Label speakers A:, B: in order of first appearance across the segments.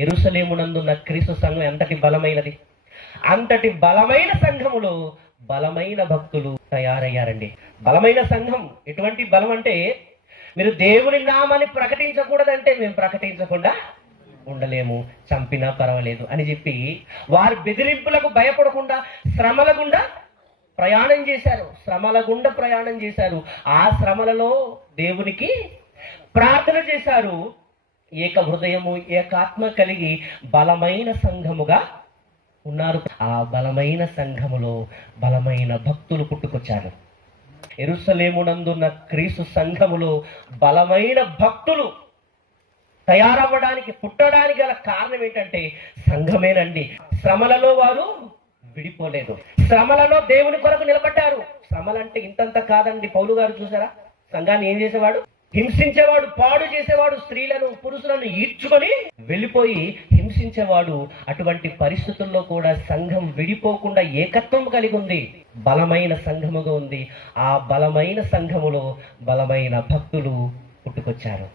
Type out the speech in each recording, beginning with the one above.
A: ఎరుసలేమునందున్న క్రీస్తు సంఘం ఎంతటి బలమైనది? అంతటి బలమైన సంఘములో బలమైన భక్తులు తయారయ్యారండి. బలమైన సంఘం ఎటువంటి బలం అంటే మీరు దేవుని నామాన్ని ప్రకటించకూడదంటే మేము ప్రకటించకుండా ఉండలేము చంపినా పర్వాలేదు అని చెప్పి వారి బెదిరింపులకు భయపడకుండా శ్రమల గుండా ప్రయాణం చేశారు. శ్రమల గుండా ప్రయాణం చేశారు. ఆ శ్రమలలో దేవునికి ప్రార్థన చేశారు. ఏక హృదయము ఏకాత్మ కలిగి బలమైన సంఘముగా ఉన్నారు. ఆ బలమైన సంఘములో బలమైన భక్తులు పుట్టుకొచ్చారు. ఎరుసలేమునందున్న క్రీస్తు సంఘములో బలమైన భక్తులు తయారవ్వడానికి పుట్టడానికి గల కారణం ఏంటంటే సంఘమేనండి. శ్రమలలో వారు విడిపోలేదు. శ్రమలలో దేవుని కొరకు నిలబడ్డారు. శ్రమలంటే ఇంతంత కాదండి. పౌలు గారు చూసారా? సంఘాన్ని ఏం చేసేవాడు? హింసించేవాడు పాడు చేసేవాడు స్త్రీలను పురుషులను ఈడ్చుకొని వెళ్ళిపోయి హింసించేవాడు. అటువంటి పరిస్థితుల్లో కూడా సంఘం విడిపోకుండా ఏకత్వం కలిగి ఉంది. బలమైన సంఘముగా ఉంది. ఆ బలమైన సంఘములో బలమైన భక్తులు పుట్టుకొచ్చారు.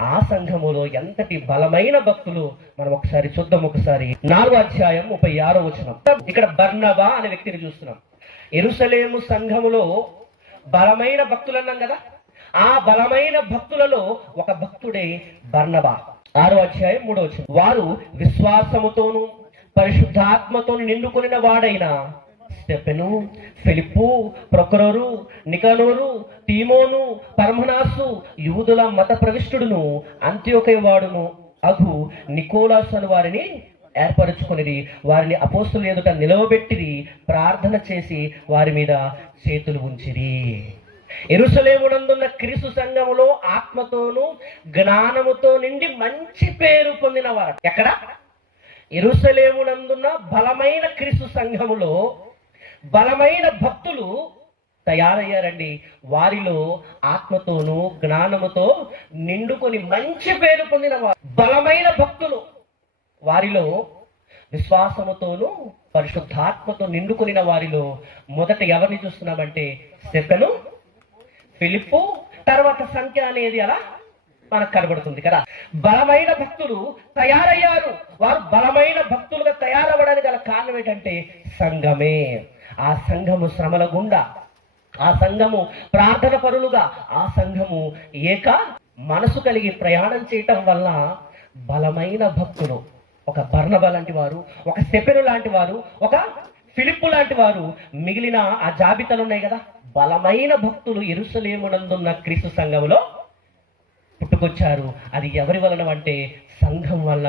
A: ఆ సంఘములో ఎంతటి బలమైన భక్తులు? మనం ఒకసారి చూద్దాం ఒకసారి. నాలుగో అధ్యాయం ముప్పై ఆరో వచనం. ఇక్కడ బర్నబా అనే వ్యక్తిని చూస్తున్నాం. ఎరుసలేము సంఘములో బలమైన భక్తులు అన్నాం కదా? ఆ బలమైన భక్తులలో ఒక భక్తుడే బర్నబా. ఆరో అధ్యాయం మూడో వచ్చింది వారు విశ్వాసముతోను పరిశుద్ధాత్మతోను నిండుకొనిన వాడైన స్టెపెను ఫిలిప్పు ప్రొకరోరు నికనోరు తీమోను పరమనాసు యూదుల మత ప్రవిష్టుడును అంత్యోకే వాడును. అగు నికోలాస్ అని వారిని ఏర్పరచుకునేది వారిని అపోస్తులు ఎదుట నిలవబెట్టిరి ప్రార్థన చేసి వారి మీద చేతులు ఉంచిరి. ఎరుసలేమునందున్న క్రిసు సంఘములో ఆత్మతోను జ్ఞానముతో నిండి మంచి పేరు పొందిన వారు ఎక్కడ? ఎరుసలేమునందున్న బలమైన క్రిసు సంఘములో బలమైన భక్తులు తయారయ్యారండి. వారిలో ఆత్మతోనూ జ్ఞానముతో నిండుకొని మంచి పేరు పొందిన వారు బలమైన భక్తులు వారిలో విశ్వాసముతోనూ పరిశుద్ధాత్మతో నిండుకొనిన వారిలో మొదట ఎవరిని చూస్తున్నామంటే శతను పిలుపు తర్వాత సంఖ్య అనేది అలా మనకు కనబడుతుంది కదా. బలమైన భక్తులు తయారయ్యారు. వారు బలమైన భక్తులుగా తయారవ్వడానికి గల కారణం ఏంటంటే సంఘమే. ఆ సంఘము శ్రమల గుండా ఆ సంఘము ప్రార్థన పరులుగా ఆ సంఘము ఏక మనసు కలిగి ప్రయాణం చేయటం వల్ల బలమైన భక్తులు ఒక బర్ణబ లాంటి వారు ఒక సెపెను లాంటి వారు ఒక ఫిలిప్పు లాంటి వారు మిగిలిన ఆ జాబితాలు ఉన్నాయి కదా? బలమైన భక్తులు ఎరుసలేమునందున్న క్రీస్తు సంఘములో పుట్టుకొచ్చారు. అది ఎవరి వలన అంటే సంఘం వల్ల